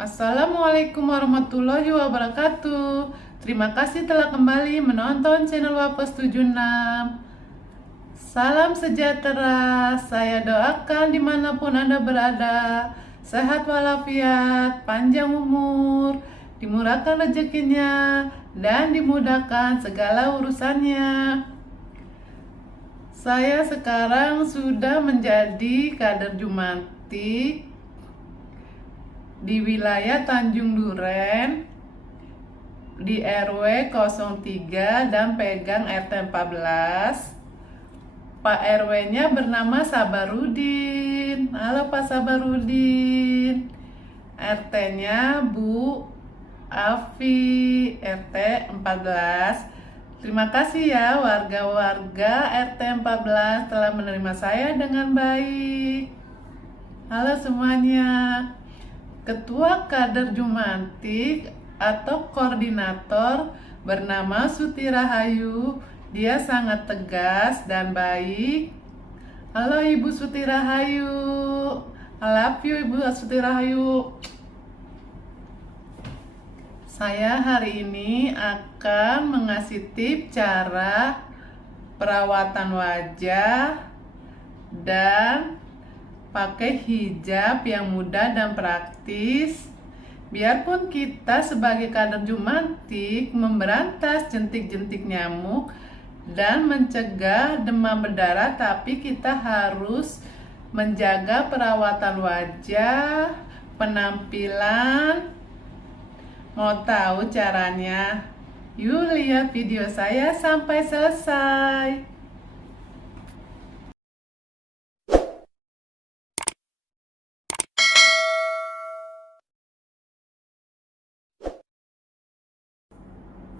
Assalamualaikum warahmatullahi wabarakatuh. Terima kasih telah kembali menonton channel Wapes 76. Salam sejahtera. Saya doakan dimanapun Anda berada, sehat walafiat, panjang umur, dimurahkan rezekinya, dan dimudahkan segala urusannya. Saya sekarang sudah menjadi kader Jumantik di wilayah Tanjung Duren di RW 03 dan pegang RT 14. Pak RW-nya bernama Sabarudin. Halo Pak Sabarudin. RT-nya Bu Afi, RT 14. Terima kasih ya warga-warga RT 14 telah menerima saya dengan baik. Halo semuanya. Ketua Kader Jumantik atau koordinator bernama Suti Rahayu. Dia sangat tegas dan baik. Halo Ibu Suti Rahayu. I love you Ibu Suti Rahayu. Saya hari ini akan mengasih tips cara perawatan wajah dan pakai hijab yang mudah dan praktis. Biarpun kita sebagai kader Jumantik memberantas jentik-jentik nyamuk dan mencegah demam berdarah, tapi kita harus menjaga perawatan wajah, penampilan. Mau tahu caranya? Yuk lihat video saya sampai selesai.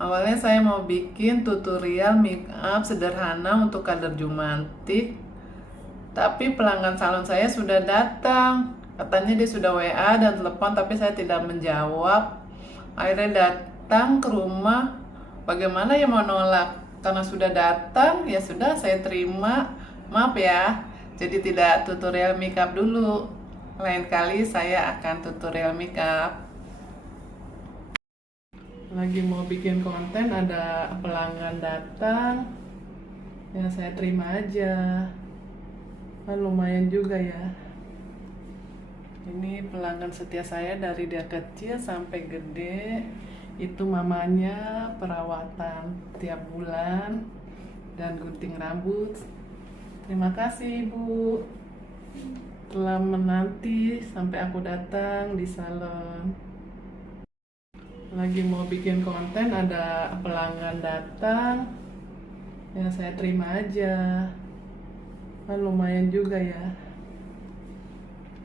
Awalnya saya mau bikin tutorial make up sederhana untuk kader Jumantik, tapi pelanggan salon saya sudah datang. Katanya dia sudah WA dan telepon, tapi saya tidak menjawab. Akhirnya datang ke rumah. Bagaimana ya mau nolak? Karena sudah datang, ya sudah saya terima. Maaf ya, jadi tidak tutorial make up dulu. Lain kali saya akan tutorial make up. Lagi mau bikin konten, ada pelanggan datang, ya saya terima aja. Kan lumayan juga ya. Ini pelanggan setia saya dari dia kecil sampai gede. Itu mamanya perawatan tiap bulan dan gunting rambut. Terima kasih Ibu telah menanti sampai aku datang di salon. Lagi mau bikin konten, ada pelanggan datang, ya saya terima aja. Kan lumayan juga ya.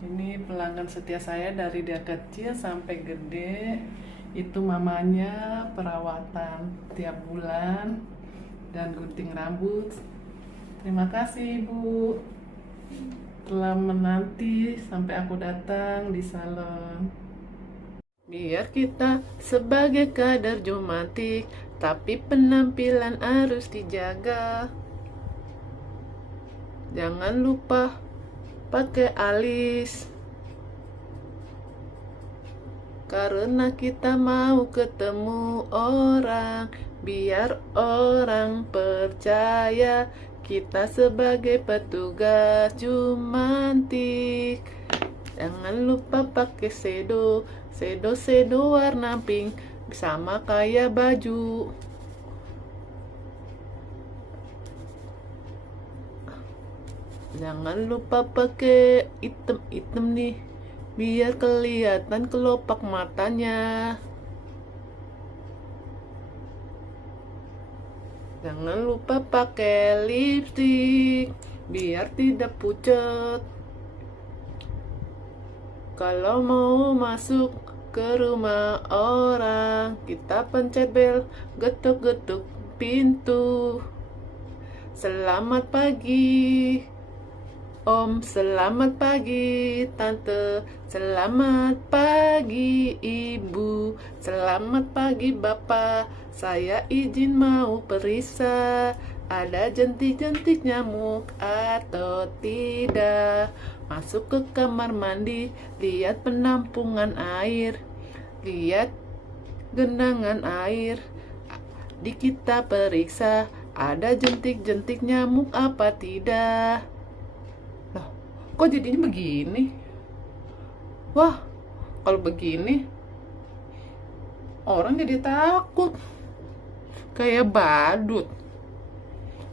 Ini pelanggan setia saya dari dia kecil sampai gede. Itu mamanya perawatan tiap bulan dan gunting rambut. Terima kasih Ibu telah menanti sampai aku datang di salon. Biar kita sebagai kader Jumantik, tapi penampilan harus dijaga. Jangan lupa pakai alis, karena kita mau ketemu orang. Biar orang percaya kita sebagai petugas Jumantik. Jangan lupa pakai shadow warna pink, sama kayak baju. Jangan lupa pakai item nih, biar kelihatan kelopak matanya. Jangan lupa pakai lipstick, biar tidak pucat. Kalau mau masuk ke rumah orang, kita pencet bel, getuk-getuk pintu. Selamat pagi Om, selamat pagi Tante, selamat pagi Ibu, selamat pagi Bapak. Saya izin mau periksa, ada jentik-jentik nyamuk atau tidak. Masuk ke kamar mandi, lihat penampungan air, lihat genangan air. Di kita periksa, ada jentik-jentik nyamuk apa tidak. Loh, kok jadinya begini? Wah, kalau begini orang jadi takut, kayak badut.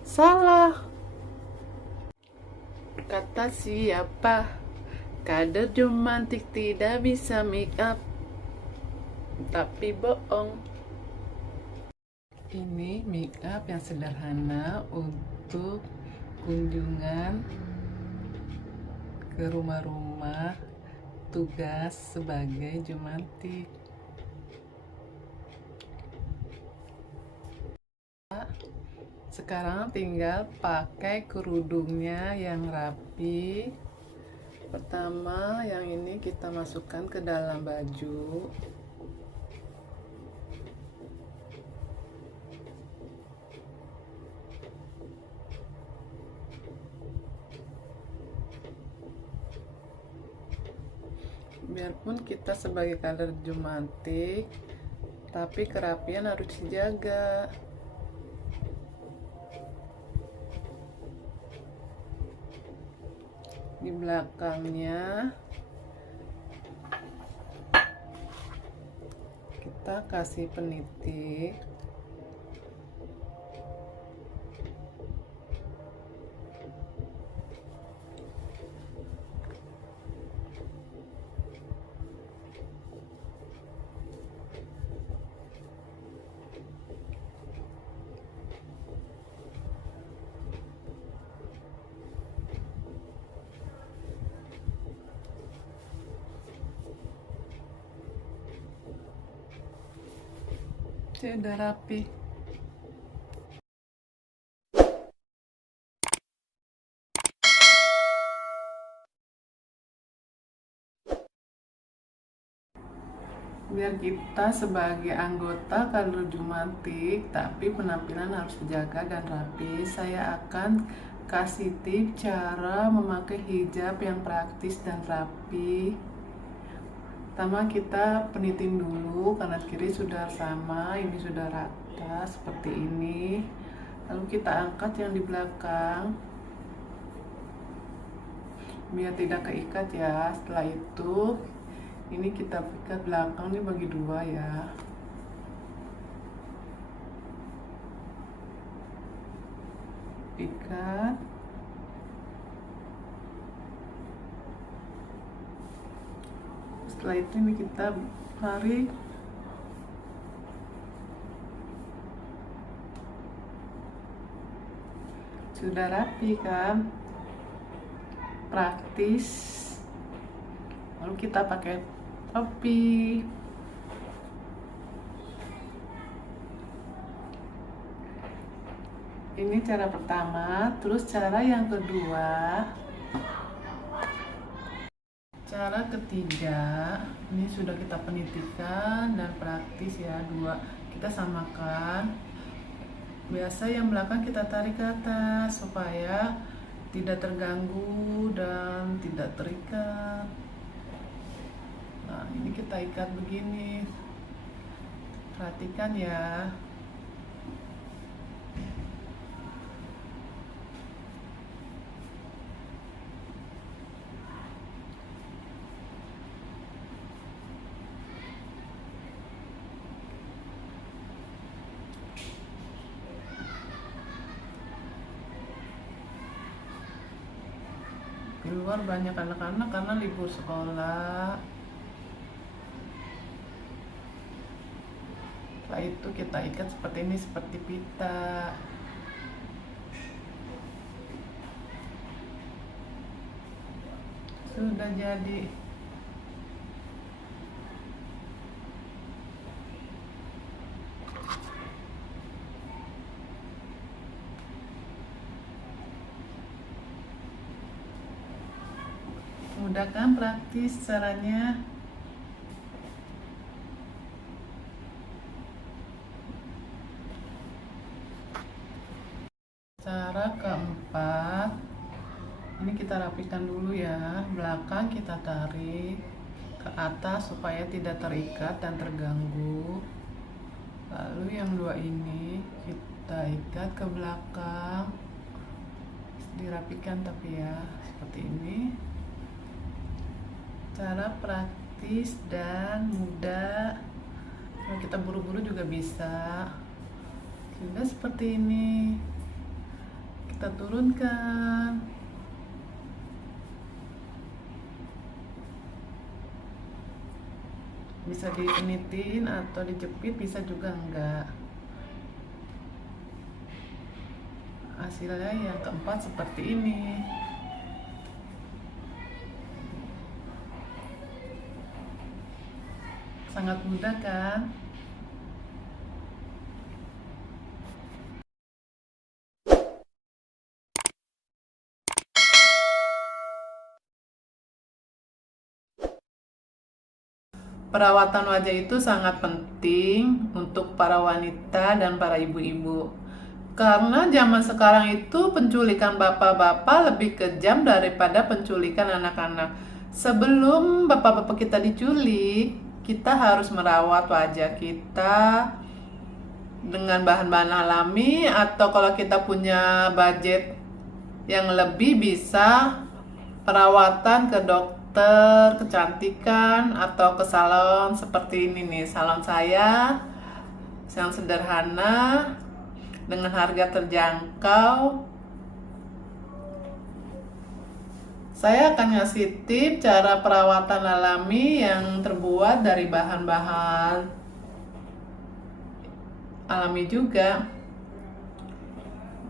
Salah. Kata siapa? Kader Jumantik tidak bisa make up, tapi bohong. Ini make up yang sederhana untuk kunjungan ke rumah-rumah tugas sebagai Jumantik. Sekarang tinggal pakai kerudungnya yang rapi. Pertama, yang ini kita masukkan ke dalam baju. Biarpun kita sebagai kader Jumantik, tapi kerapian harus dijaga. Di belakangnya kita kasih peniti. Sudah rapi. Biar kita sebagai anggota kader Jumantik, tapi penampilan harus dijaga dan rapi, saya akan kasih tips cara memakai hijab yang praktis dan rapi. Pertama, kita penitin dulu, kanan kiri sudah sama, ini sudah rata seperti ini. Lalu kita angkat yang di belakang biar tidak keikat ya. Setelah itu ini kita ikat belakang, ini bagi dua ya. Ikat. Setelah itu ini kita tarik. Sudah rapi kan? Praktis. Lalu kita pakai topi. Ini cara pertama. Terus cara yang kedua, cara ketiga, ini sudah kita penitikan dan praktis ya, dua kita samakan. Biasa yang belakang kita tarik ke atas supaya tidak terganggu dan tidak terikat. Nah, ini kita ikat begini. Perhatikan ya. Di luar banyak anak-anak karena libur sekolah. Setelah itu kita ikat seperti ini, seperti pita. Sudah jadi. Mudah kan, praktis caranya. Cara keempat, ini kita rapi rapikan dulu ya. Belakang kita tarik ke atas supaya tidak terikat dan terganggu. Lalu yang dua ini kita ikat ke belakang, dirapikan tapi ya seperti ini. Cara praktis dan mudah, kalau kita buru-buru juga bisa. Sudah seperti ini, kita turunkan. Bisa diinitin atau dijepit, bisa juga enggak. Hasilnya yang keempat seperti ini. Sangat mudah kan? Perawatan wajah itu sangat penting untuk para wanita dan para ibu-ibu. Karena zaman sekarang itu penculikan bapak-bapak lebih kejam daripada penculikan anak-anak. Sebelum bapak-bapak kita diculik, kita harus merawat wajah kita dengan bahan-bahan alami, atau kalau kita punya budget yang lebih bisa perawatan ke dokter kecantikan atau ke salon seperti ini nih. Salon saya yang sederhana dengan harga terjangkau. Saya akan ngasih tips cara perawatan alami yang terbuat dari bahan-bahan alami juga.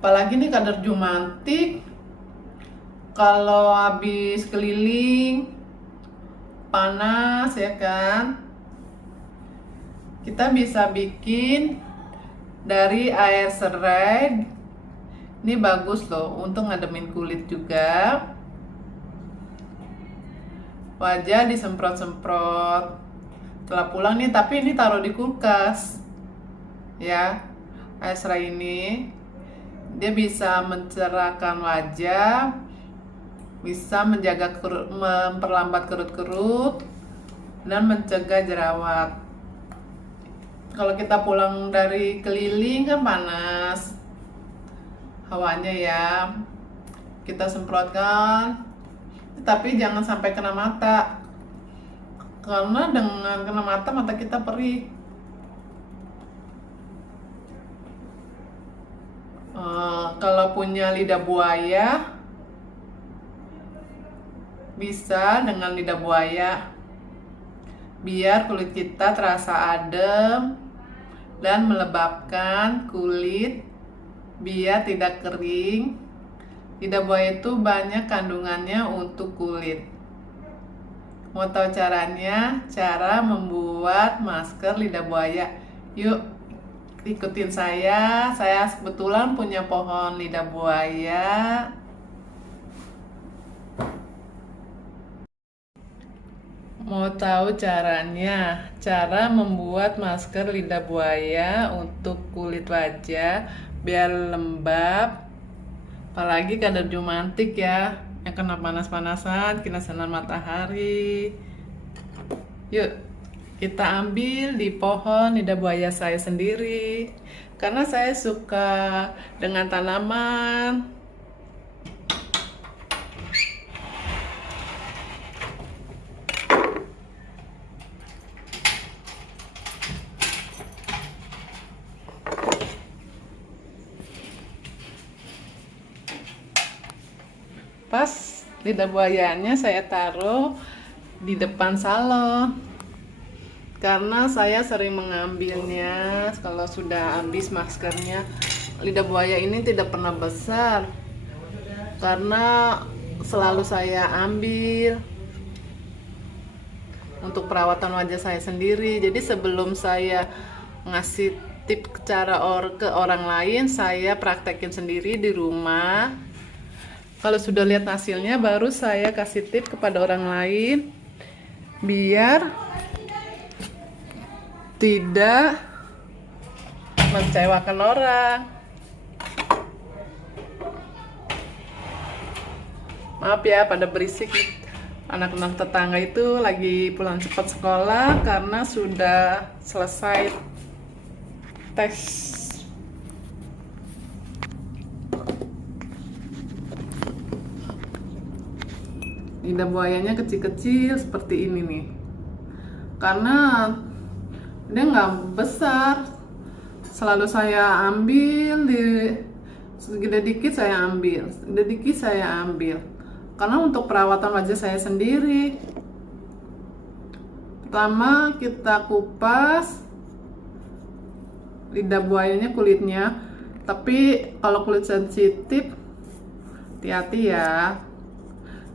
Apalagi nih kadar jumantik, kalau habis keliling panas ya kan, kita bisa bikin dari air serai. Ini bagus loh untuk ngademin kulit juga. Wajah disemprot-semprot setelah pulang nih, tapi ini taruh di kulkas ya. Air serai ini dia bisa mencerahkan wajah, bisa menjaga memperlambat kerut-kerut dan mencegah jerawat. Kalau kita pulang dari keliling kan panas hawanya ya, kita semprotkan, tapi jangan sampai kena mata, karena dengan kena mata, mata kita perih. Kalau punya lidah buaya, bisa dengan lidah buaya, biar kulit kita terasa adem dan melembabkan kulit, biar tidak kering. Lidah buaya itu banyak kandungannya untuk kulit. Mau tahu caranya? Cara membuat masker lidah buaya. Yuk, ikutin saya. Saya kebetulan punya pohon lidah buaya. Mau tahu caranya? Cara membuat masker lidah buaya untuk kulit wajah biar lembab, apalagi kadar jumantik ya, yang kena panas-panasan, kena sinar matahari. Yuk, kita ambil di pohon lidah buaya saya sendiri, karena saya suka dengan tanaman. Pas lidah buayanya saya taruh di depan salon, karena saya sering mengambilnya kalau sudah habis maskernya. Lidah buaya ini tidak pernah besar, karena selalu saya ambil untuk perawatan wajah saya sendiri. Jadi sebelum saya ngasih tips cara ke orang lain, saya praktekin sendiri di rumah. Kalau sudah lihat hasilnya, baru saya kasih tips kepada orang lain, biar tidak mengecewakan orang. Maaf ya pada berisik. Anak-anak tetangga itu lagi pulang cepat sekolah karena sudah selesai tes. Lidah buayanya kecil-kecil seperti ini nih. Karena dia nggak besar, selalu saya ambil segede dikit saya ambil, segede dikit saya ambil. Karena untuk perawatan wajah saya sendiri, pertama kita kupas lidah buayanya, kulitnya. Tapi kalau kulit sensitif, hati-hati ya.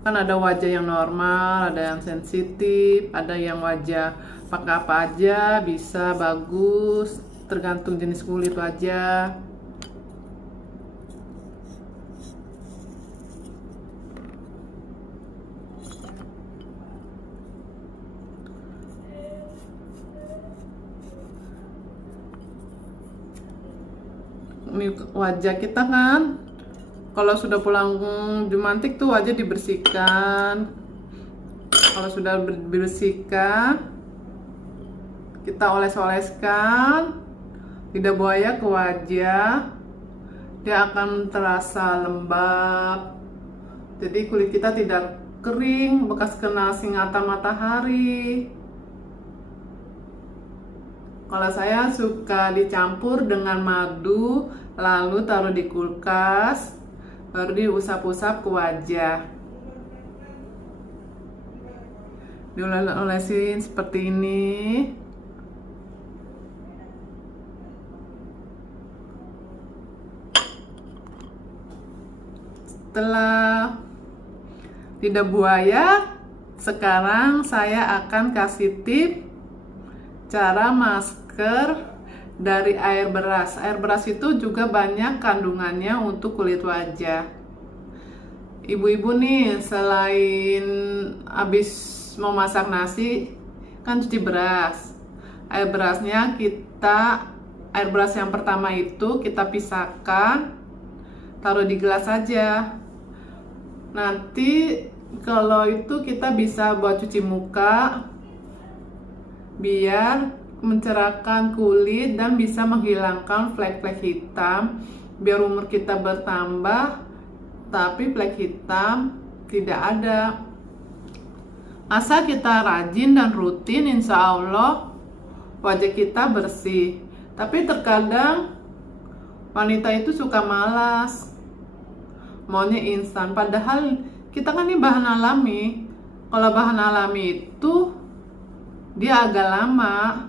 Kan ada wajah yang normal, ada yang sensitif, ada yang wajah pakai apa aja bisa bagus, tergantung jenis kulit wajah. Ini wajah kita kan, kalau sudah pulang jumantik tuh wajah dibersihkan. Kalau sudah dibersihkan, kita oles-oleskan lidah buaya ke wajah. Dia akan terasa lembab. Jadi kulit kita tidak kering bekas kena singatan matahari. Kalau saya suka dicampur dengan madu, lalu taruh di kulkas, baru diusap-usap ke wajah. Dioles-olesin seperti ini. Setelah lidah buaya, sekarang saya akan kasih tip cara masker dari air beras. Air beras itu juga banyak kandungannya untuk kulit wajah. Ibu-ibu nih, selain habis mau masak nasi, kan cuci beras. Air berasnya air beras yang pertama itu kita pisahkan, taruh di gelas aja. Nanti kalau itu kita bisa buat cuci muka, biar mencerahkan kulit dan bisa menghilangkan flek-flek hitam, biar umur kita bertambah tapi flek hitam tidak ada. Asal kita rajin dan rutin, insya Allah wajah kita bersih. Tapi terkadang wanita itu suka malas, maunya instan, padahal kita kan ini bahan alami. Kalau bahan alami itu dia agak lama,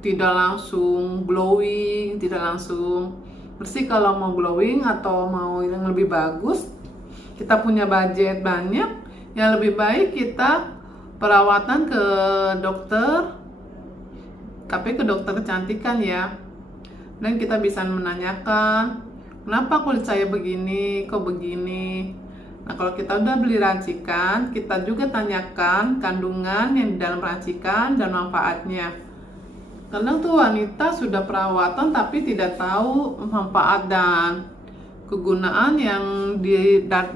tidak langsung glowing, tidak langsung bersih. Kalau mau glowing atau mau yang lebih bagus, kita punya budget banyak, yang lebih baik kita perawatan ke dokter, tapi ke dokter kecantikan ya. Dan kita bisa menanyakan, kenapa kulit saya begini, kok begini. Nah, kalau kita udah beli racikan, kita juga tanyakan kandungan yang di dalam racikan dan manfaatnya. Kadang tuh wanita sudah perawatan tapi tidak tahu manfaat dan kegunaan yang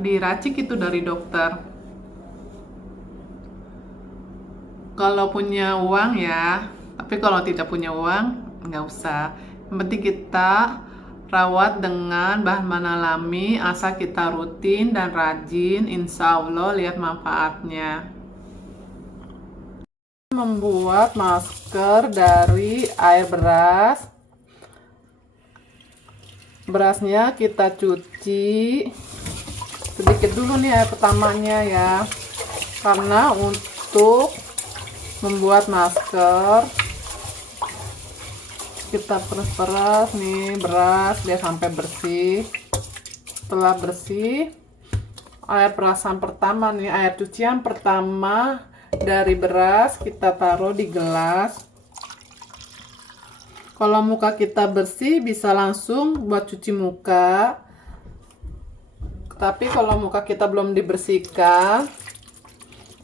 diracik itu dari dokter. Kalau punya uang ya, tapi kalau tidak punya uang nggak usah. Yang penting kita rawat dengan bahan-bahan alami, asal kita rutin dan rajin, insya Allah lihat manfaatnya. Membuat masker dari air beras. Berasnya kita cuci sedikit dulu nih air pertamanya ya, karena untuk membuat masker kita peras-peras nih beras biar sampai bersih. Setelah bersih, air perasan pertama nih, air cucian pertama dari beras kita taruh di gelas. Kalau muka kita bersih bisa langsung buat cuci muka. Tapi kalau muka kita belum dibersihkan,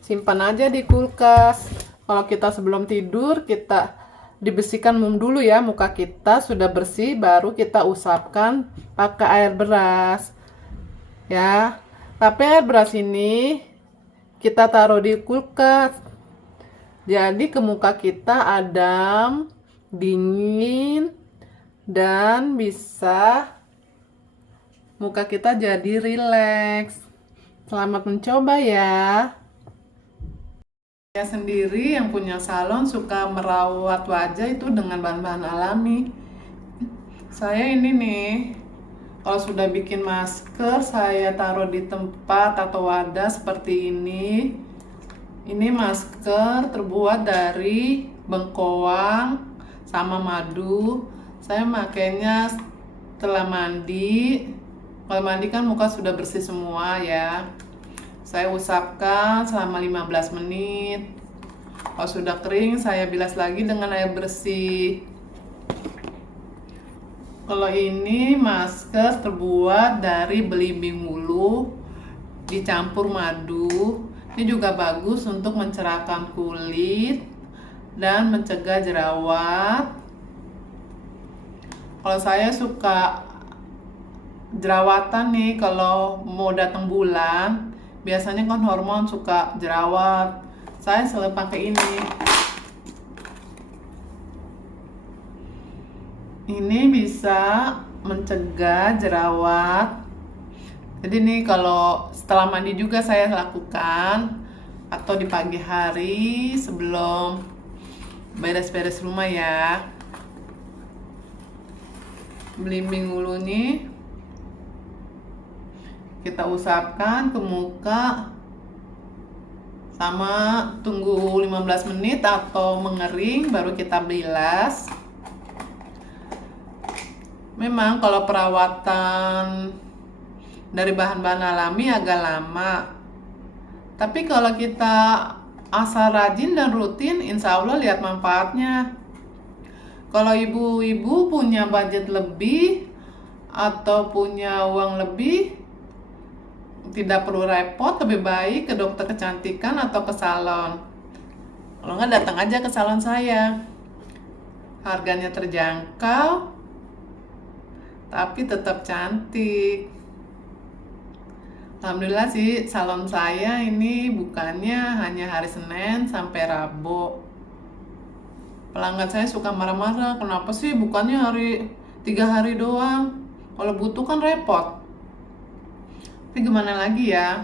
simpan aja di kulkas. Kalau kita sebelum tidur, kita dibersihkan dulu ya, muka kita sudah bersih, baru kita usapkan pakai air beras ya. Tapi air brush ini kita taruh di kulkas. Jadi ke muka kita adem, dingin, dan bisa muka kita jadi rileks. Selamat mencoba ya. Saya sendiri yang punya salon suka merawat wajah itu dengan bahan-bahan alami. Saya ini nih, kalau sudah bikin masker, saya taruh di tempat atau wadah seperti ini. Ini masker terbuat dari bengkoang sama madu. Saya makainya setelah mandi. Kalau mandi kan muka sudah bersih semua ya. Saya usapkan selama 15 menit. Kalau sudah kering, saya bilas lagi dengan air bersih. Kalau ini masker terbuat dari belimbing ulu dicampur madu. Ini juga bagus untuk mencerahkan kulit dan mencegah jerawat. Kalau saya suka jerawatan nih, kalau mau datang bulan, biasanya kan hormon suka jerawat. Saya selalu pakai ini. Ini bisa mencegah jerawat. Jadi nih kalau setelah mandi juga saya lakukan, atau di pagi hari sebelum beres-beres rumah ya. Belimbing ulu nih kita usapkan ke muka, sama tunggu 15 menit atau mengering baru kita bilas. Memang kalau perawatan dari bahan-bahan alami agak lama, tapi kalau kita asal rajin dan rutin, insya Allah lihat manfaatnya. Kalau ibu-ibu punya budget lebih atau punya uang lebih, tidak perlu repot, lebih baik ke dokter kecantikan atau ke salon. Kalau nggak, datang aja ke salon saya. Harganya terjangkau, tapi tetap cantik. Alhamdulillah sih, salon saya ini bukannya hanya hari Senin sampai Rabu. Pelanggan saya suka marah-marah, kenapa sih bukannya 3 hari doang? Kalau butuh kan repot. Tapi gimana lagi ya,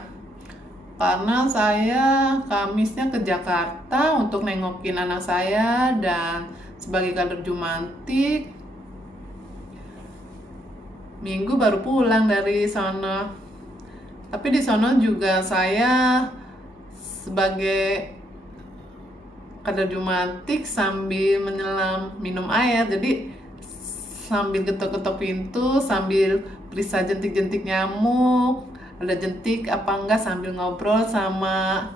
karena saya Kamisnya ke Jakarta untuk nengokin anak saya dan sebagai kader Jumantik. Minggu baru pulang dari sana. Tapi di sana juga saya sebagai kader Jumantik sambil menyelam minum air. Jadi sambil ketok-ketok pintu, sambil periksa jentik-jentik nyamuk, ada jentik apa enggak, sambil ngobrol sama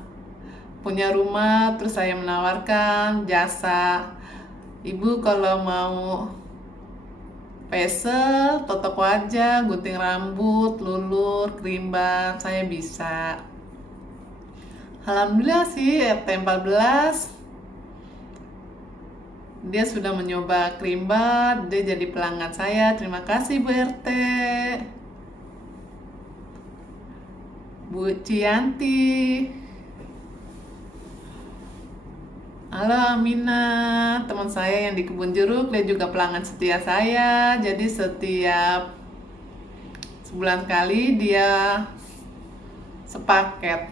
punya rumah. Terus saya menawarkan jasa, ibu kalau mau facial, totok wajah, gunting rambut, lulur, kerimbat, saya bisa. Alhamdulillah sih, RT 14 dia sudah mencoba kerimbat, dia jadi pelanggan saya. Terima kasih Bu RT. Bu Cianti. Halo Amina, teman saya yang di Kebun Jeruk, dia juga pelanggan setia saya. Jadi setiap sebulan sekali dia sepaket.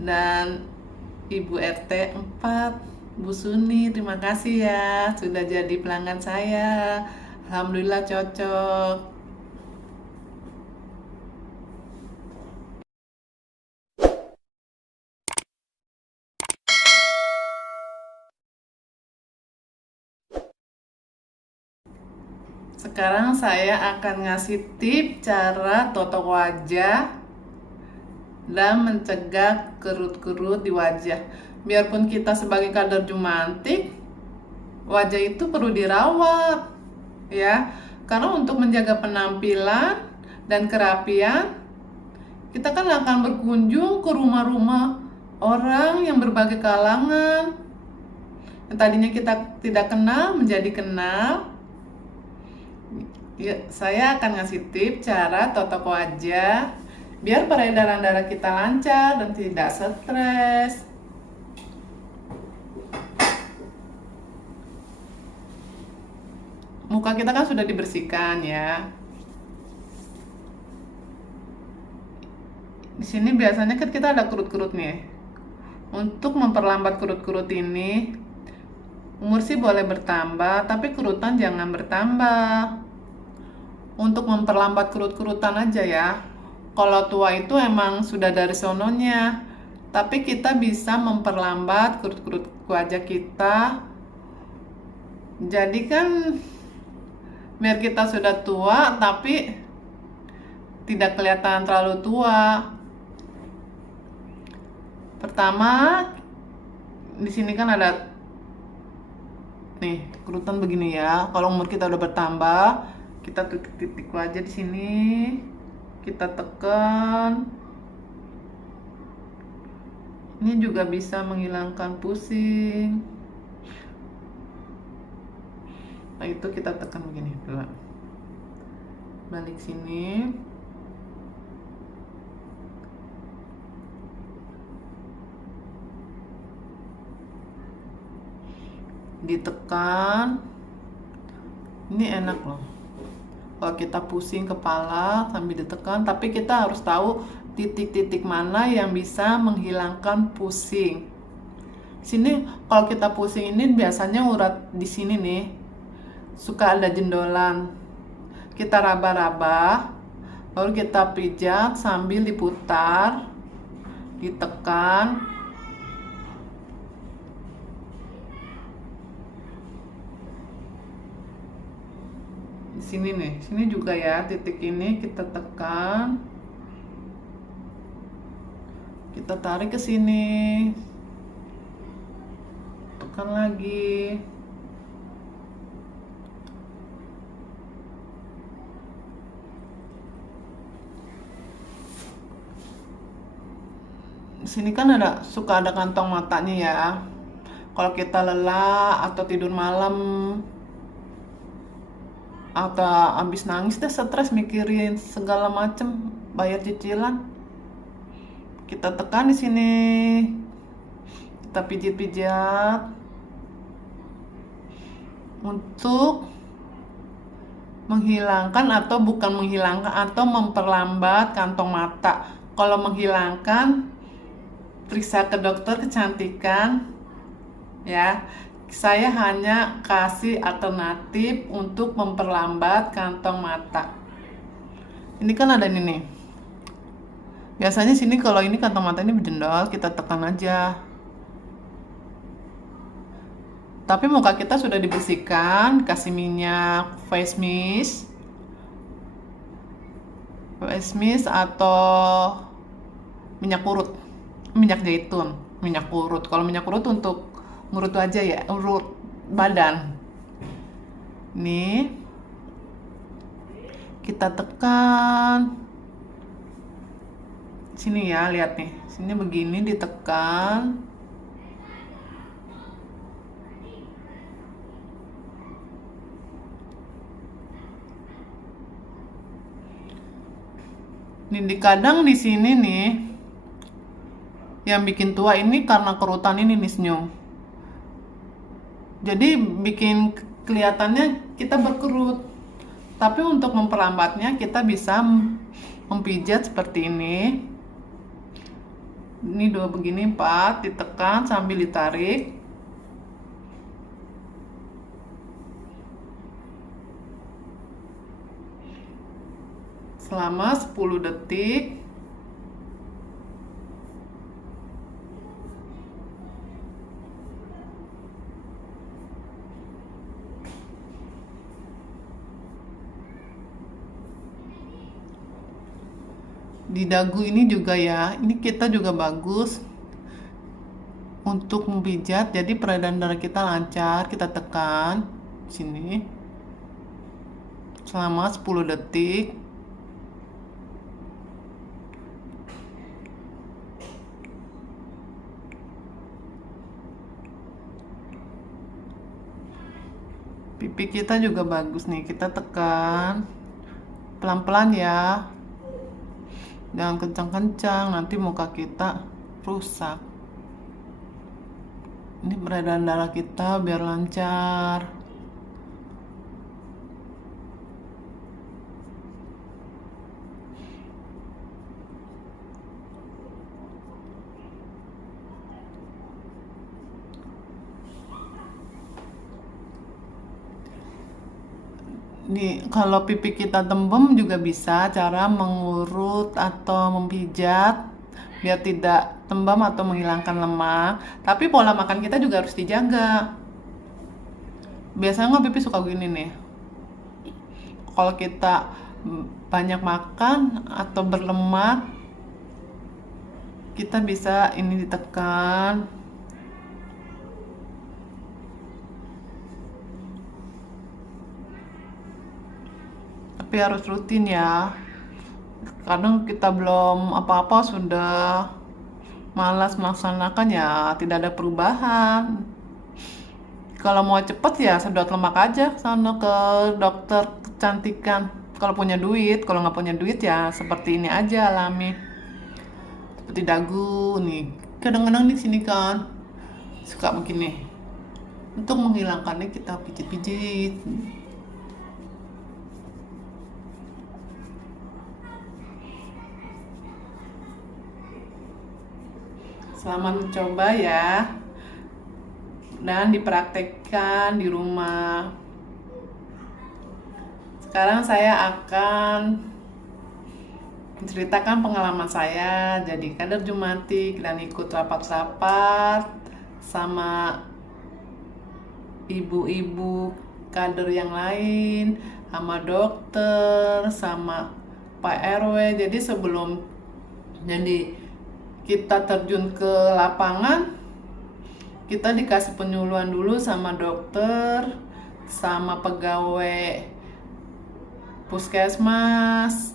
Dan Ibu RT 4, Bu Suni, terima kasih ya sudah jadi pelanggan saya. Alhamdulillah cocok. Sekarang saya akan ngasih tip cara totok wajah dan mencegah kerut-kerut di wajah. Biarpun kita sebagai kader Jumantik, wajah itu perlu dirawat ya. Karena untuk menjaga penampilan dan kerapian, kita kan akan berkunjung ke rumah-rumah orang yang berbagai kalangan. Yang tadinya kita tidak kenal menjadi kenal. Ya, saya akan ngasih tip cara totok wajah biar peredaran darah kita lancar dan tidak stres. Muka kita kan sudah dibersihkan ya. Di sini biasanya kan kita ada kerut-kerut nih. Untuk memperlambat kerut-kerut ini, umur sih boleh bertambah, tapi kerutan jangan bertambah. Untuk memperlambat kerut-kerutan aja ya. Kalau tua itu emang sudah dari sononya, tapi kita bisa memperlambat kerut-kerut wajah kita. Jadi kan biar kita sudah tua tapi tidak kelihatan terlalu tua. Pertama, di sini kan ada nih kerutan begini ya. Kalau umur kita udah bertambah, kita titik-titik wajah di sini, kita tekan. Ini juga bisa menghilangkan pusing. Nah, itu kita tekan begini dulu. Balik sini. Ditekan. Ini enak loh. Kalau kita pusing kepala sambil ditekan, tapi kita harus tahu titik-titik mana yang bisa menghilangkan pusing. Sini kalau kita pusing ini biasanya urat di sini nih. Suka ada jendolan. Kita raba-raba, lalu kita pijat sambil diputar, ditekan. Di sini nih, sini juga ya, titik ini kita tekan. Kita tarik ke sini. Tekan lagi. Sini kan suka ada kantong matanya ya. Kalau kita lelah atau tidur malam atau habis nangis deh, stres mikirin segala macem, bayar cicilan, kita tekan di sini, kita pijit-pijat untuk menghilangkan atau bukan menghilangkan atau memperlambat kantong mata. Kalau menghilangkan, periksa ke dokter kecantikan ya. Saya hanya kasih alternatif untuk memperlambat kantong mata. Ini kan ada ini nih. Biasanya sini kalau ini kantong mata ini berjendol, kita tekan aja. Tapi muka kita sudah dibersihkan, kasih minyak face mist atau minyak urut. Minyak zaitun, minyak urut. Kalau minyak urut untuk ngurut aja ya, urut badan. Nih, kita tekan. Sini ya, lihat nih. Sini begini ditekan. Ini kadang di sini nih yang bikin tua ini karena kerutan ini nih, senyum. Jadi bikin kelihatannya kita berkerut. Tapi untuk memperlambatnya kita bisa mempijat seperti ini. Ini 2 begini, 4, ditekan sambil ditarik. Selama 10 detik. Di dagu ini juga ya, ini kita juga bagus untuk memijat, jadi peredaran darah kita lancar. Kita tekan sini selama 10 detik. Pipi kita juga bagus nih, kita tekan pelan-pelan ya. Jangan kencang-kencang, nanti muka kita rusak. Ini peredaran darah kita biar lancar. Nih, kalau pipi kita tembem juga bisa cara mengurut atau memijat biar tidak tembam atau menghilangkan lemak. Tapi pola makan kita juga harus dijaga. Biasanya nggak pipi suka gini nih. Kalau kita banyak makan atau berlemak, kita bisa ini ditekan. Tapi harus rutin ya. Kadang kita belum apa-apa sudah malas melaksanakan, ya tidak ada perubahan. Kalau mau cepet ya sedot lemak aja sana ke dokter kecantikan. Kalau punya duit, kalau nggak punya duit ya seperti ini aja alami. Seperti dagu nih. Kadang-kadang di sini kan suka begini. Untuk menghilangkannya kita pijit-pijit. Selamat mencoba ya, dan dipraktekkan di rumah. Sekarang saya akan menceritakan pengalaman saya jadi kader Jumantik dan ikut rapat-rapat sama ibu-ibu kader yang lain, sama dokter, sama Pak RW. Jadi sebelum kita terjun ke lapangan, kita dikasih penyuluhan dulu sama dokter, sama pegawai puskesmas,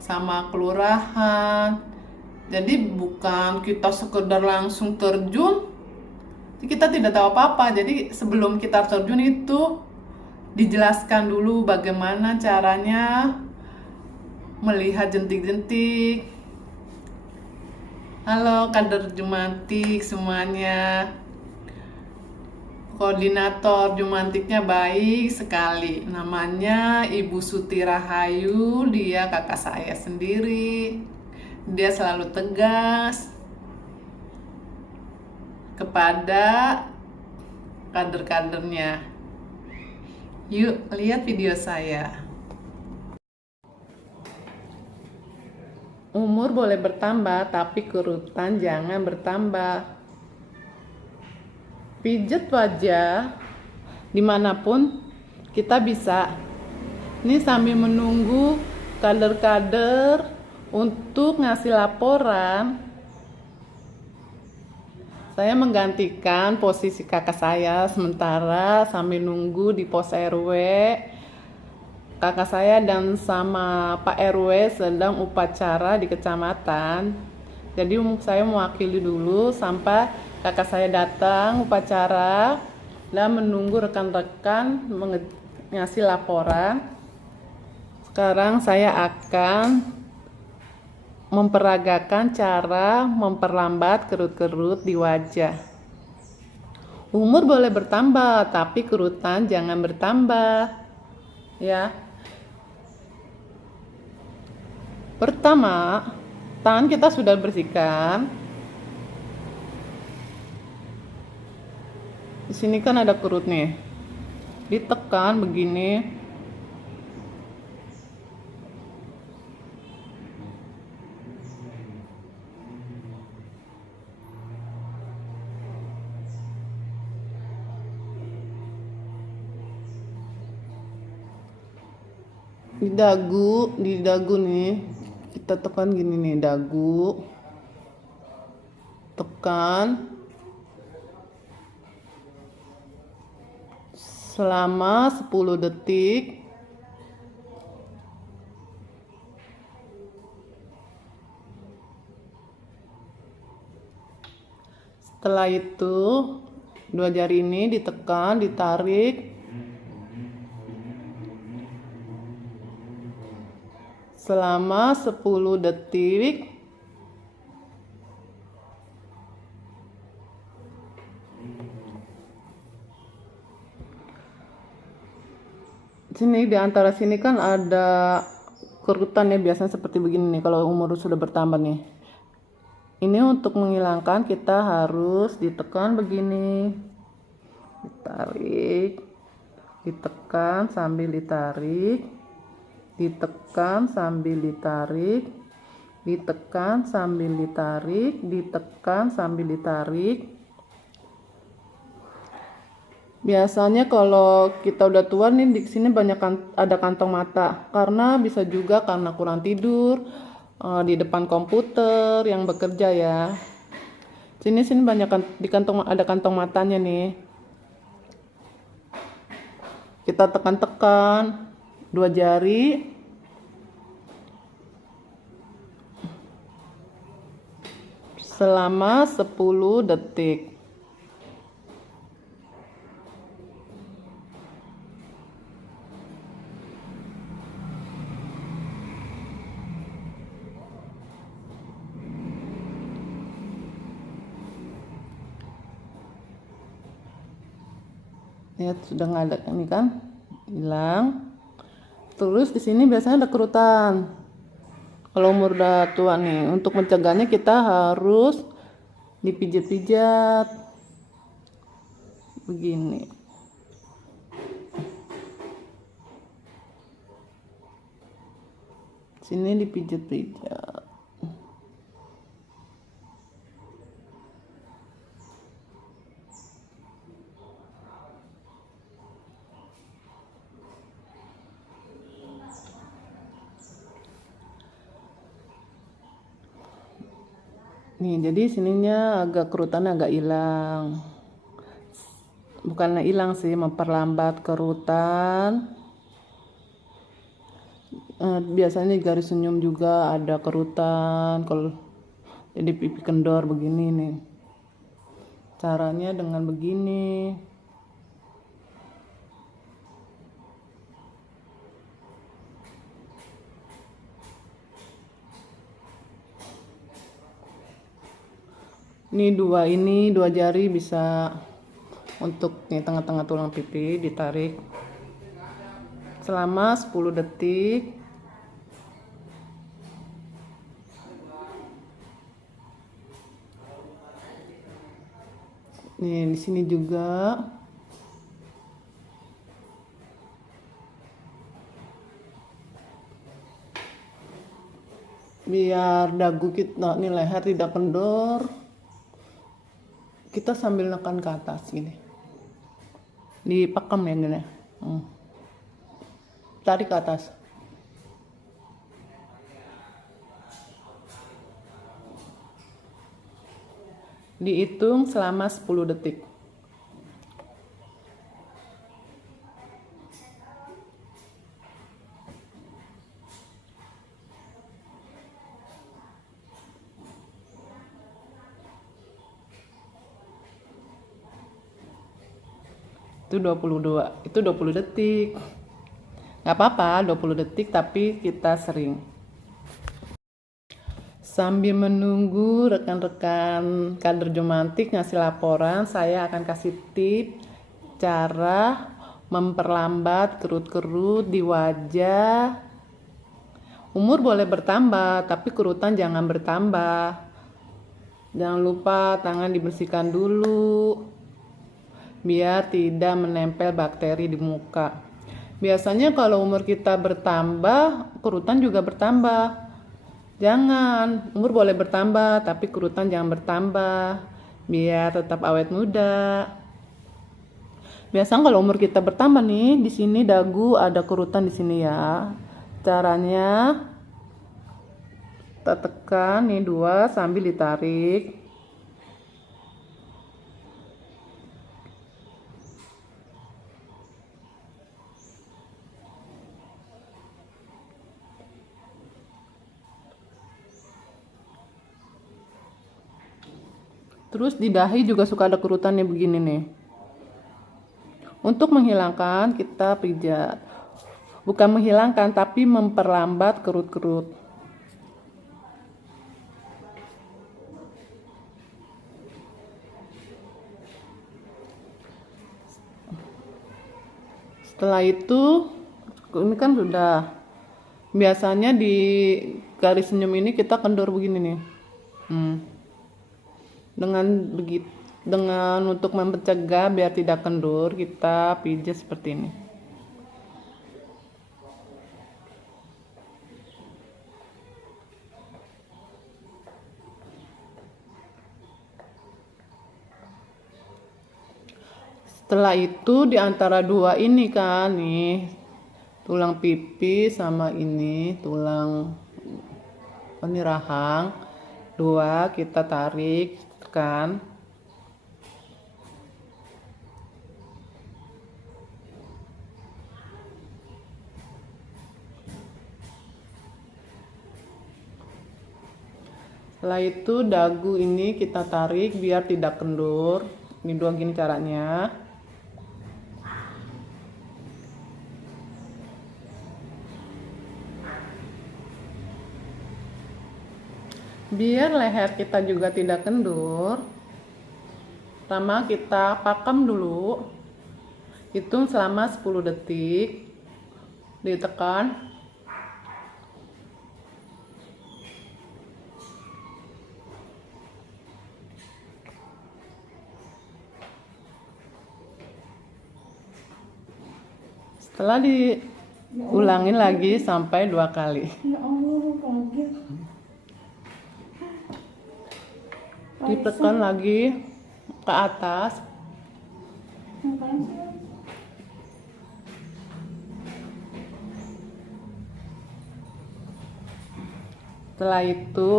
sama kelurahan. Jadi bukan kita sekedar langsung terjun, kita tidak tahu apa-apa. Jadi sebelum kita terjun itu dijelaskan dulu bagaimana caranya melihat jentik-jentik. Halo kader Jumantik semuanya. Koordinator Jumantiknya baik sekali. Namanya Ibu Suti Rahayu, dia kakak saya sendiri. Dia selalu tegas kepada kader-kadernya. Yuk lihat video saya. Umur boleh bertambah, tapi kerutan jangan bertambah. Pijet wajah dimanapun kita bisa. Ini sambil menunggu kader-kader untuk ngasih laporan. Saya menggantikan posisi kakak saya sementara sambil nunggu di pos RW. Kakak saya dan sama Pak RW sedang upacara di kecamatan. Jadi saya mewakili dulu sampai kakak saya datang upacara dan menunggu rekan-rekan ngasih laporan. Sekarang saya akan memperagakan cara memperlambat kerut-kerut di wajah. Umur boleh bertambah, tapi kerutan jangan bertambah. Ya. Pertama, tangan kita sudah bersihkan. Di sini kan ada kerut nih. Ditekan begini. Di dagu nih. Kita tekan gini nih, dagu. Tekan selama 10 detik. Setelah itu, dua jari ini ditekan, ditarik selama 10 detik. Sini di antara sini kan ada kerutan ya, biasanya seperti begini nih kalau umur sudah bertambah nih. Ini untuk menghilangkan kita harus ditekan begini, ditarik, ditekan sambil ditarik, ditekan sambil ditarik, ditekan sambil ditarik, ditekan sambil ditarik. Biasanya kalau kita udah tua nih di sini banyak ada kantong mata, karena bisa juga karena kurang tidur di depan komputer yang bekerja ya. Sini banyak di kantong, ada kantong matanya nih. Kita tekan-tekan 2 jari. Selama 10 detik. Lihat sudah nggak ada ini kan, hilang. Terus di sini biasanya ada kerutan. Kalau umur udah tua nih, untuk mencegahnya kita harus dipijat-pijat begini. Sini dipijat-pijat. Nih, jadi sininya agak kerutannya agak hilang. Bukannya hilang sih, memperlambat kerutan. Biasanya di garis senyum juga ada kerutan. Kalau jadi pipi kendor begini nih. Caranya dengan begini. Ini dua jari bisa untuk nih tengah-tengah tulang pipi ditarik selama 10 detik. Nih di sini juga. Biar dagu kita nih, leher tidak kendor. Kita sambil nekan ke atas gini, dipakam ya gini, tarik ke atas. Dihitung selama 10 detik. Itu 20 detik. Nggak apa-apa 20 detik, tapi kita sering. Sambil menunggu rekan-rekan kader Jumantik ngasih laporan, saya akan kasih tip cara memperlambat kerut-kerut di wajah. Umur boleh bertambah, tapi kerutan jangan bertambah. Jangan lupa tangan dibersihkan dulu, biar tidak menempel bakteri di muka. Biasanya kalau umur kita bertambah, kerutan juga bertambah. Jangan, umur boleh bertambah, tapi kerutan jangan bertambah, biar tetap awet muda. Biasanya kalau umur kita bertambah nih, di sini dagu ada kerutan di sini ya. Caranya kita tekan nih 2 sambil ditarik. Terus di dahi juga suka ada kerutannya begini nih. Untuk menghilangkan kita pijat. bukan menghilangkan tapi memperlambat kerut-kerut. Setelah itu, ini kan sudah, biasanya di garis senyum ini kita kendur begini nih. Dengan untuk mencegah biar tidak kendur, kita pijat seperti ini. Setelah itu di antara dua ini kan nih, tulang pipi sama ini tulang rahang, dua kita tarik kan. Setelah itu dagu ini kita tarik biar tidak kendur. Ini dua gini caranya. Biar leher kita juga tidak kendur, pertama kita pakem dulu, hitung selama 10 detik, ditekan. Setelah diulangin lagi sampai 2 kali. Ditekan lagi ke atas. Setelah itu,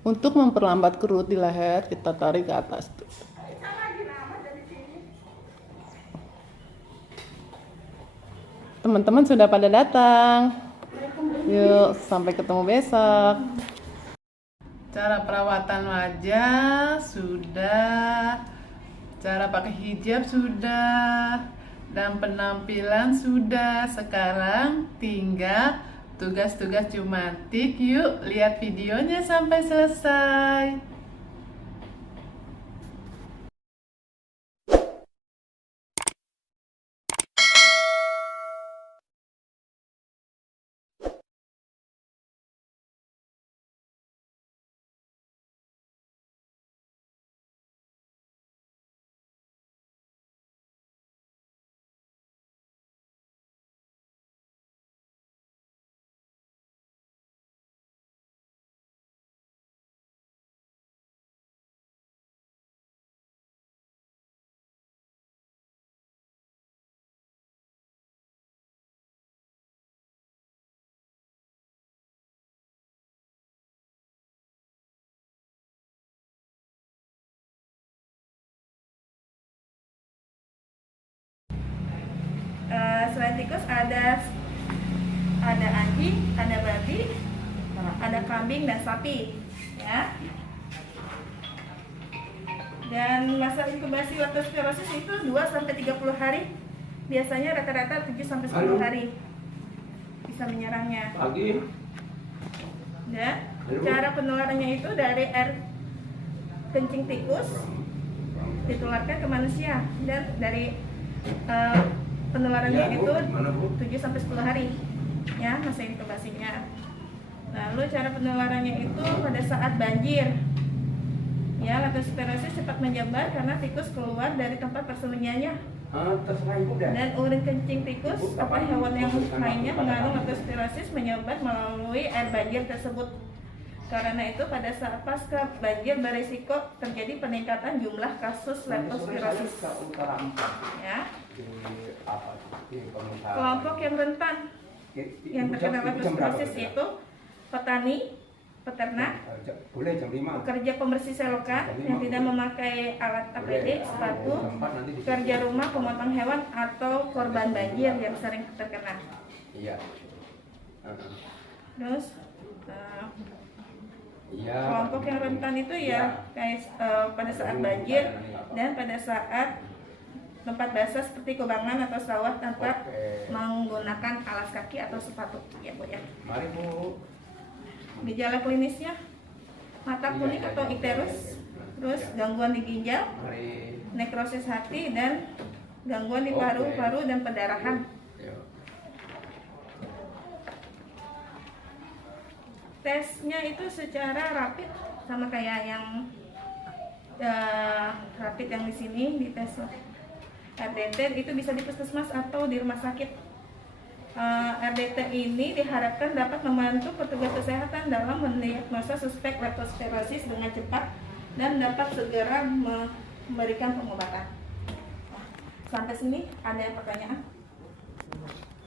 untuk memperlambat kerut di leher, kita tarik ke atas. Teman-teman sudah pada datang. Yuk, sampai ketemu besok. Cara perawatan wajah sudah, cara pakai hijab sudah, dan penampilan sudah. Sekarang tinggal tugas-tugas jumantik. Yuk, lihat videonya sampai selesai. Selain tikus ada anjing, ada babi, ada kambing dan sapi, ya. Dan masa inkubasi leptospirosis itu 2-30 hari. Biasanya rata-rata 7-10 hari bisa menyerangnya. Ya. Cara penularannya itu dari air kencing tikus ditularkan ke manusia, dan dari penularannya itu 7-10 hari, ya, masa inkubasinya. Lalu cara penularannya itu pada saat banjir, ya, leptospirosis cepat menyebar karena tikus keluar dari tempat persembunyiannya, dan urin kencing tikus atau hewan yang lainnya mengandung leptospirosis menyebar melalui air banjir tersebut. Karena itu pada saat pasca banjir berisiko terjadi peningkatan jumlah kasus leptospirosis, ya. Kelompok yang rentan yang terkena leptospirosis yaitu petani, peternak, pekerja pembersih selokan yang tidak memakai alat APD, sepatu, pekerja rumah, pemotong hewan, atau korban banjir yang sering terkena. Terus kelompok yang rentan itu ya kayak pada saat banjir dan pada saat tempat basah seperti kubangan atau sawah tanpa menggunakan alas kaki atau sepatu, ya Bu ya. Mari Bu. Gejala klinisnya mata kuning atau icterus, terus gangguan di ginjal, nekrosis hati, dan gangguan di paru-paru dan pendarahan. Tesnya itu secara rapid sama kayak yang rapid yang di sini, di tes RDT itu bisa di puskesmas atau di rumah sakit. RDT ini diharapkan dapat membantu petugas kesehatan dalam mendiagnosa suspek leptospirosis dengan cepat dan dapat segera memberikan pengobatan. Sampai sini ada yang pertanyaan?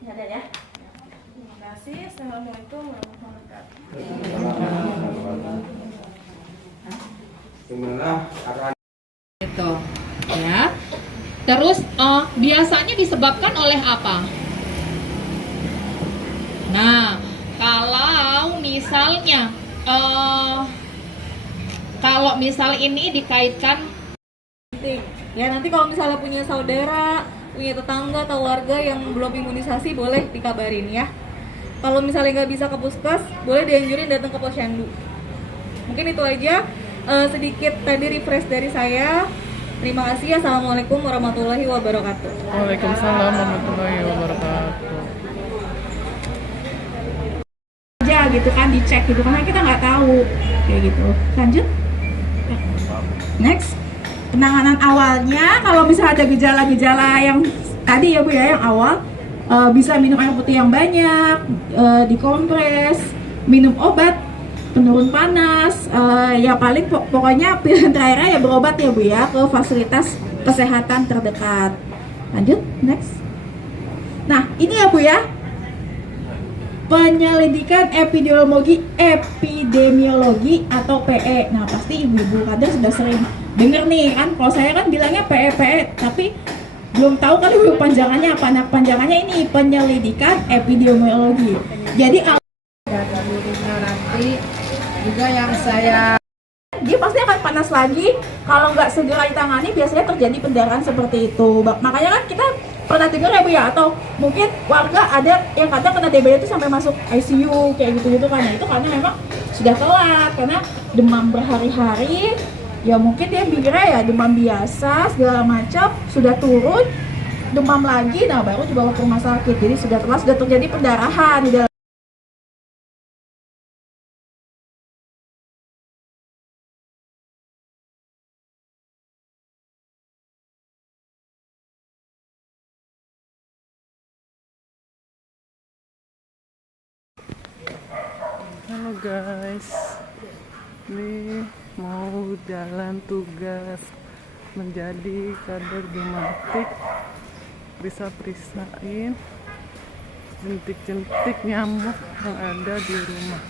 Nggak ada ya? Terima kasih. Assalamualaikum warahmatullahi wabarakatuh. Gimana akan Gitu ya. Terus biasanya disebabkan oleh apa? Nah, kalau misalnya kalau misal ini dikaitkan ya, nanti kalau misalnya punya saudara, punya tetangga atau warga yang belum imunisasi, boleh dikabarin ya. Kalau misalnya nggak bisa ke puskes, boleh dianjurin datang ke posyandu. Mungkin itu aja sedikit tadi refresh dari saya. Terima kasih. Assalamualaikum warahmatullahi wabarakatuh. Waalaikumsalam warahmatullahi wabarakatuh. Aja gitu kan, dicek gitu karena kita nggak tahu kayak gitu. Lanjut. Next. Penanganan awalnya, kalau misalnya ada gejala-gejala yang tadi ya Bu ya, yang awal, bisa minum air putih yang banyak, dikompres, minum obat penurun panas, ya paling pokoknya pilihan terakhirnya ya berobat ya Bu ya, ke fasilitas kesehatan terdekat. Lanjut, next. Nah ini ya Bu ya, penyelidikan epidemiologi atau PE. Nah pasti ibu-ibu kadang sudah sering denger nih kan, kalau saya kan bilangnya PE, tapi belum tahu kali Bu panjangannya apa. Nah panjangannya ini penyelidikan epidemiologi. Jadi Nanti juga yang saya dia pasti akan panas lagi kalau nggak segera ditangani, biasanya terjadi pendarahan seperti itu. Makanya kan kita pernah dengar ya Bu ya, atau mungkin warga ada yang kadang kena DBD itu sampai masuk ICU kayak gitu kan. Nah, itu karena memang sudah telat, karena demam berhari-hari, ya mungkin dia mikirnya ya demam biasa segala macam, sudah turun demam lagi, nah baru dibawa ke rumah sakit. Jadi sudah telat, sudah terjadi pendarahan di dalam. Halo guys, ini mau jalan tugas menjadi kader Jumantik, bisa perisain jentik-jentik nyamuk yang ada di rumah.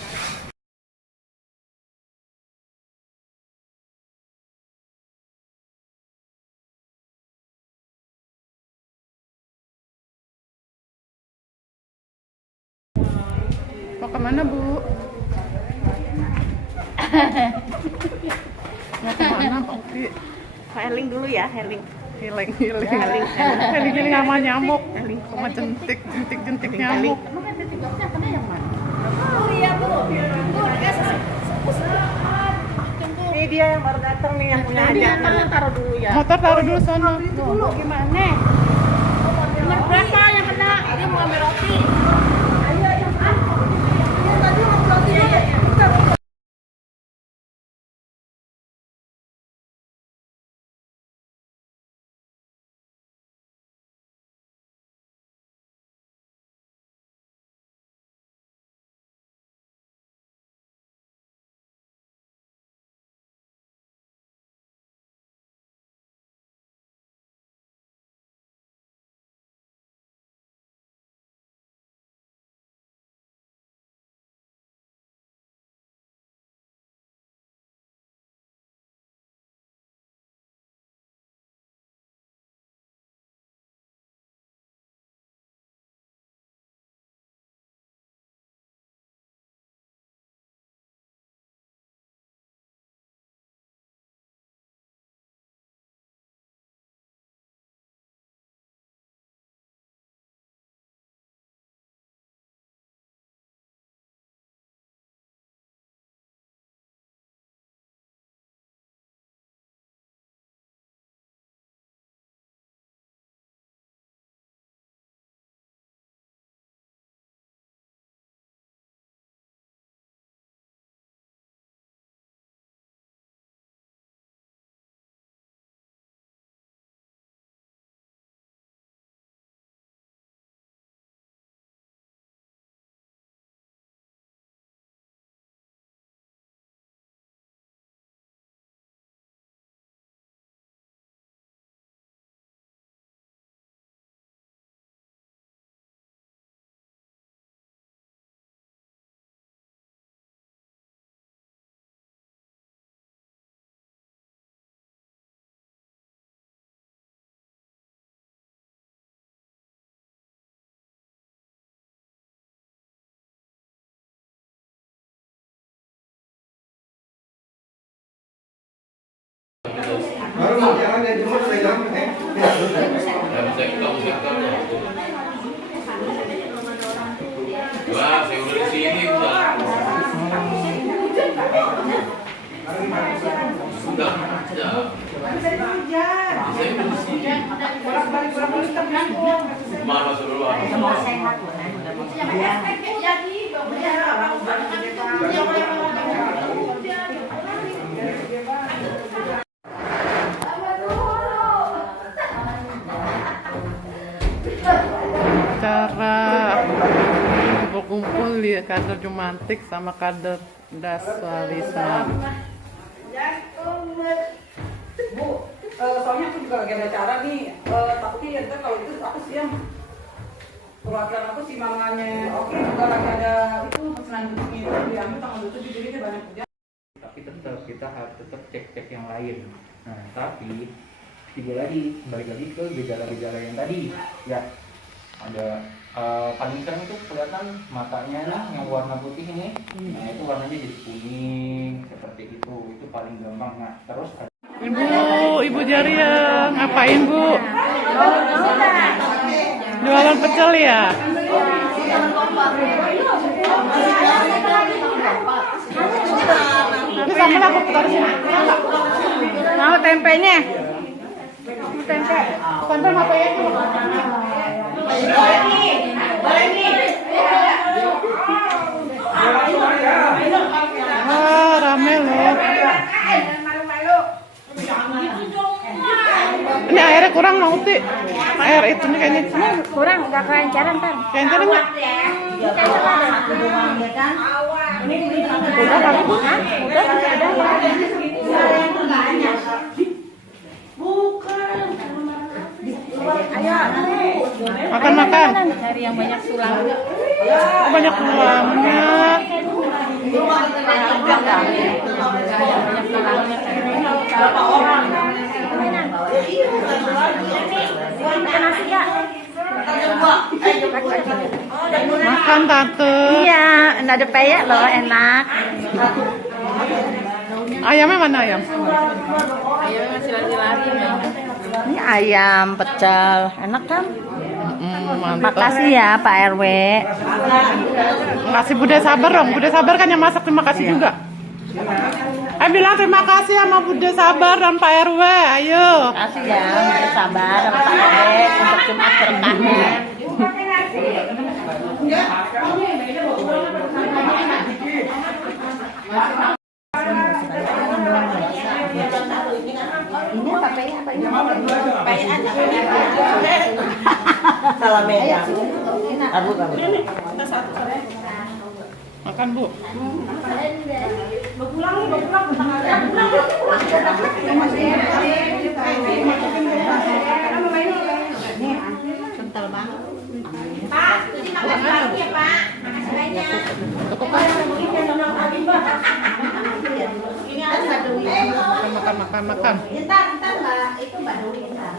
Mau kemana Bu? Mau kemana Pak Uki? Healing dulu ya, healing. Healing sama nyamuk, sama jentik nyamuk. Ini dia yang baru datang nih, yang punya hajatan. Taruh dulu ya. Motor taruh dulu sana. Gimana? Nomor berapa yang kena? Dia mau ambil roti. Wah, saya udah di sini udah. Sudah. Saya udah di sini. Mana seluruh? Cara kumpul di kader Jumantik sama kader Daswalisma. Bu, soalnya aku juga lagi ada acara nih. Takutnya ya ntar kalau itu aku siang perwakilan aku si mamanya Oki juga lagi ada itu pesanan bukunya itu diambil tanggal 27 jadi dia banyak kerja. Tapi tetap kita harus tetap cek yang lain. Nah, tapi tiga lagi kembali lagi ke gejala-gejala yang tadi ya. Ada paling sering itu kelihatan matanya lah yang warna putih ini. Nah, itu warnanya jadi kuning seperti itu paling gampang. Nah, terus ada Ibu Jaria, ngapain Bu? Jualan pecel ya? Ini sama aku taruh sini. Mau tempenya? Tempe. Tempe apa ya? Wah, rame loh. Ini airnya kurang mau sih. Air itu nih kayaknya. Kurang, nggak kelancaran kan? Kayaknya nggak? Udah kali Bu? Udah. Ayo. Makan. Cari yang banyak tulang. Banyak tulangnya. Berapa orang? Makan nasi ya? Makan Tante. Iya, ada peyek loh, enak. Ayamnya mana ayam? Ayamnya masih lari-lari. Ini ayam pecel, enak kan? Mantap. Makasih ya Pak RW. Makasih Bude Sabar dong. Bude Sabar kan yang masak, terima kasih juga. Bilang terima kasih sama Bude Sabar dan Pak RW. Ayo. Makasih ya, Bude Sabar sama Pak RW untuk Jumat berkahnya. Ini apa ini? Salam meja. Abu. Makan Bu. Kental banget. Pak, ini makan lagi ya Pak. Makasih banyak. Ini ada satu. Makan. Ntar Mbak, itu Mbak Dwi ntar.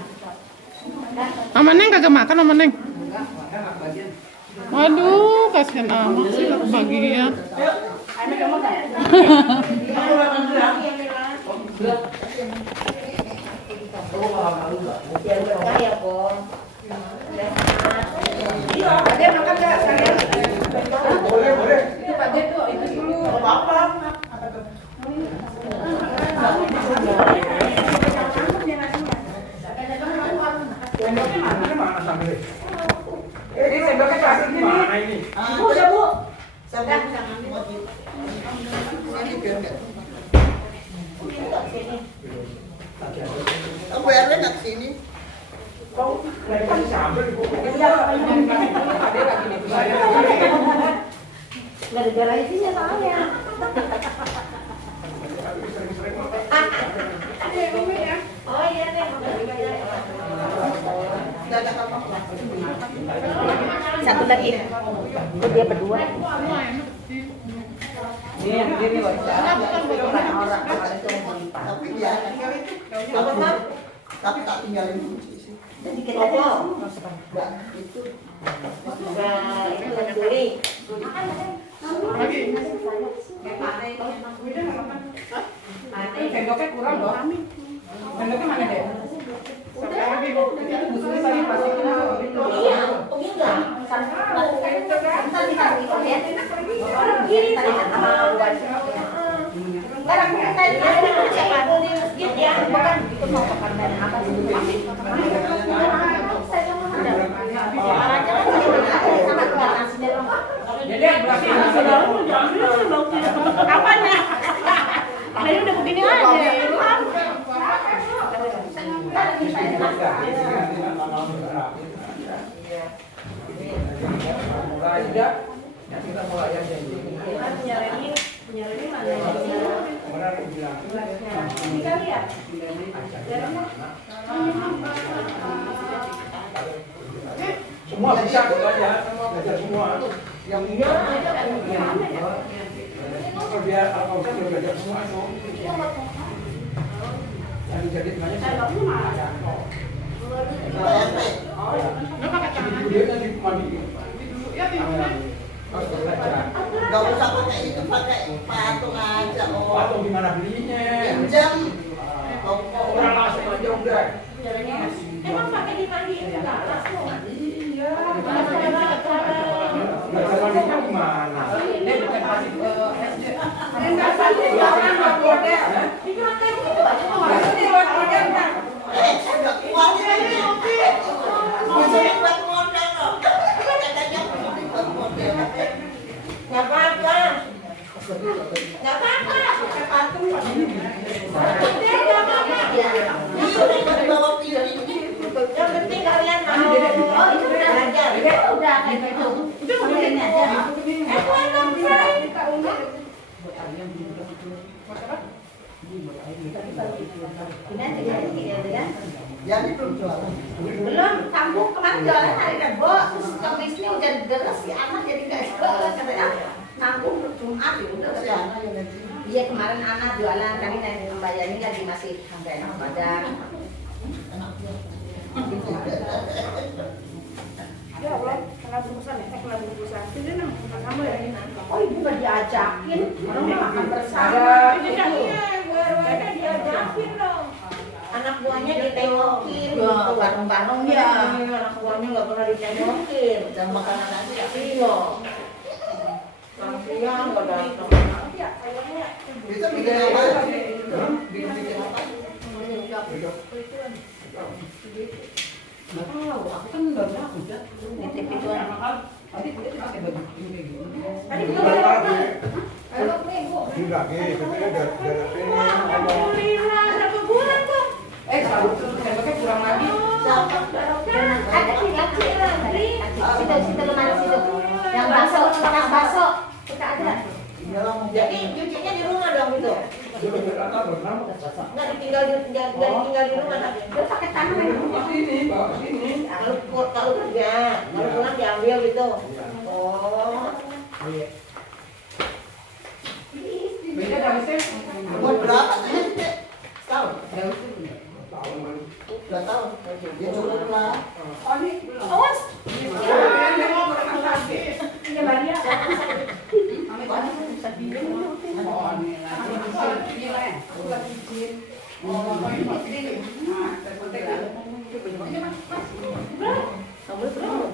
Mama Neng kagak makan Mama Neng? Waduh, kasihan amat sih gak kebagian. ini sendoknya kasih gimana ini? Udah Bu. Sudah. Aku RW nggak kesini. Gara-gara isinya soalnya. Oh iya deh. Satu lagi. Dia berdua. Ini Tapi ya, tapi tak tinggalin kunci sih. Sedikit aja. Mbak, itu sendoknya kurang loh. Sendoknya mana deh? Apanya? Tadi udah begini aja. Semua bisa gitu aja, belajar semua. Yang ini biar kalau kita belajar semua itu. Yang jadi sebenarnya dia nanti mandi. Gak usah pakai itu, pakai patung aja. Patung gimana belinya? Pinjam. Orang langsung aja udah. Emang pakai dimandiin segala kok. Iya. Belajar mandinya gimana? Udah kuat ini. Maksudnya buat modal loh. Katanya buat modal. Nggak apa-apa. Nggak apa-apa. Pakai patung. Bawa piring. Yang penting kalian mau. Oh itu belajar. Udah kayak gitu. Udah begini aja. Dong saya. Jadi belum jualan. Belum, kampung kemarin jualan hari Rebo, terus kemis ini udah deres si anak jadi nggak jualan katanya. Kampung Jumat ya udah Si anak yang nanti. Iya kemarin anak jualan kami naik membayarnya lagi masih sampai enak badan. Ya Allah, kena bungkusan ya, kena bungkusan. Jadi nang kamu ya ini. Oh ibu nggak diajakin, orang mau makan bersama. Kayaknya diajakin dong. Anak buahnya ditengokin, gitu bareng-bareng ya. Anak buahnya nggak pernah ditengokin. Dan makanan aja. Iya. Siang nggak datang. Iya, sayangnya. Itu bikin apa? Bikin apa? Tahu, aku kan udah bilang udah. Nitip itu anak. Tadi kita pakai baju ini gitu. Tadi kita balik. Ayo, Ibu. Enggak, katanya gara-gara Alhamdulillah, berapa bulan tuh? Selalu terus tembaknya kurang lagi. Ada tinggal Ciri. Situ lemari situ. Yang bakso, bekas bakso. Kita ada. Jadi cucinya di rumah dong itu. Nggak ditinggal di rumah. Dia pakai tangan ya. Bawa sini. Kalau kerja, kalau pulang diambil gitu. Oh. Beda habisnya. Buat berapa sih? Setahun. Tahun kan. Udah tahu. Ya cukup lah. Awas. Iya, Maria. Dia kan sama-sama.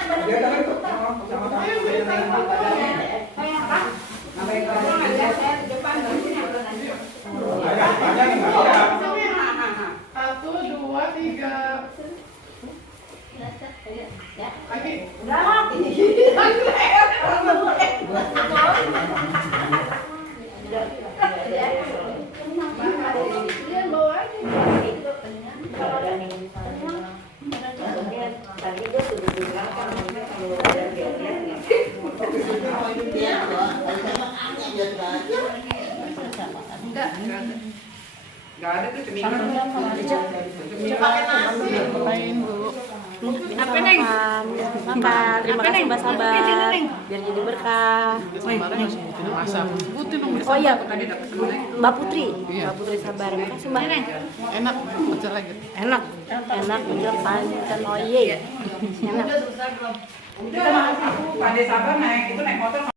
Banyak enggak ya? 1, 2, 3. Lagi. Enggak ada tuh cemilan. Pakai nasi. Makan. Terima kasih Mbak Sabar. Biar jadi berkah. Masak. Sebutin dong. Oh iya, Tadi dapat semuanya. Mbak Putri. Iya. Mbak Putri Sabar. Makasih Mbak. Enak. Pecel lagi. Enak. Enak bener pancen oye. Enak. Kita makan aku Pandai Sabar naik motor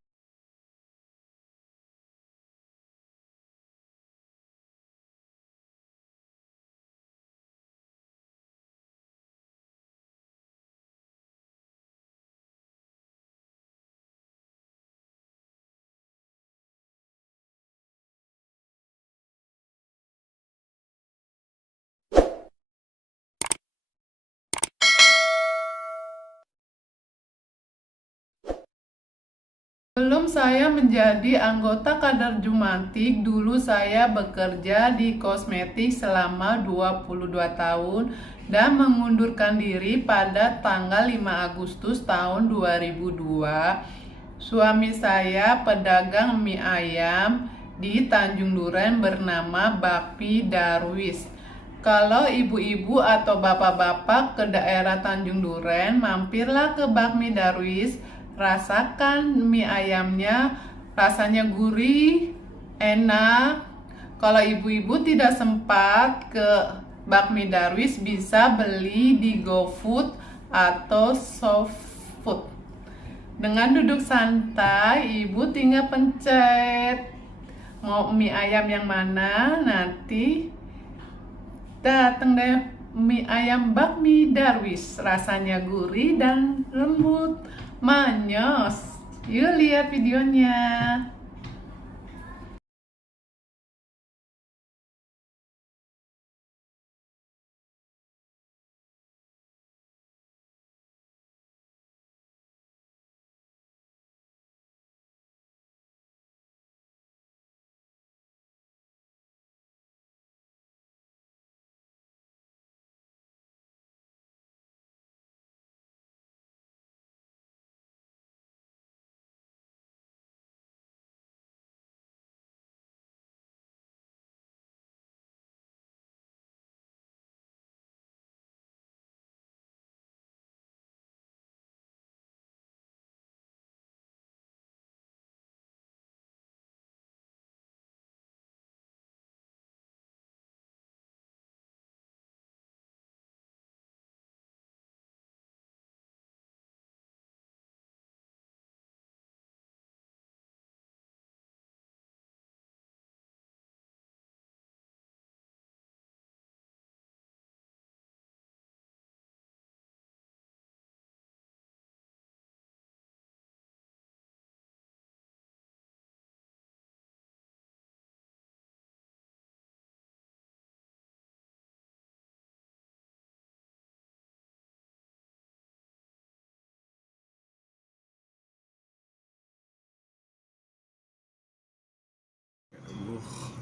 Sebelum saya menjadi anggota kader Jumantik, dulu saya bekerja di kosmetik selama 22 tahun dan mengundurkan diri pada tanggal 5 Agustus tahun 2002. Suami saya pedagang mie ayam di Tanjung Duren bernama Bakmi Darwis. Kalau ibu-ibu atau bapak-bapak ke daerah Tanjung Duren, mampirlah ke Bakmi Darwis. Rasakan mie ayamnya, rasanya gurih, enak. Kalau ibu-ibu tidak sempat ke Bakmi Darwis, bisa beli di GoFood atau SoftFood. Dengan duduk santai, ibu tinggal pencet mau mie ayam yang mana, nanti datang deh mie ayam Bakmi Darwis. Rasanya gurih dan lembut, manyos. Yuk lihat videonya.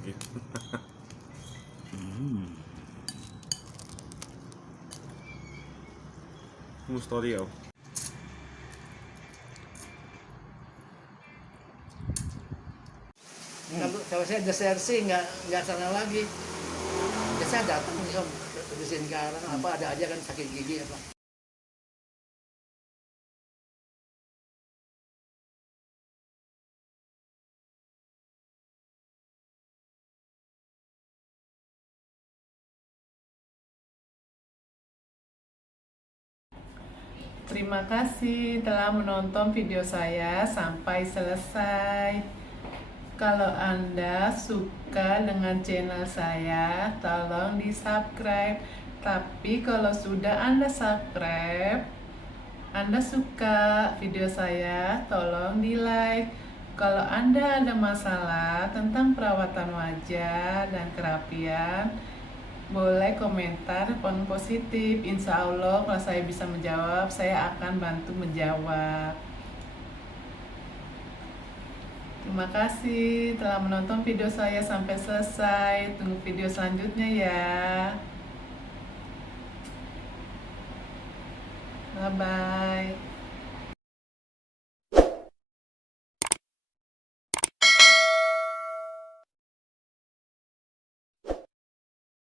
Gitu. Mustorio. Kalau saya geser sih nggak sana lagi. Biasanya datang om di sini sekarang apa ada aja kan sakit gigi apa. Terima kasih telah menonton video saya sampai selesai. Kalau Anda suka dengan channel saya, tolong di-subscribe. Tapi kalau sudah Anda subscribe, Anda suka video saya, tolong di-like. Kalau Anda ada masalah tentang perawatan wajah dan kerapian, boleh komentar positif. Insya Allah kalau saya bisa menjawab, saya akan bantu menjawab. Terima kasih telah menonton video saya sampai selesai. Tunggu video selanjutnya ya. Bye bye.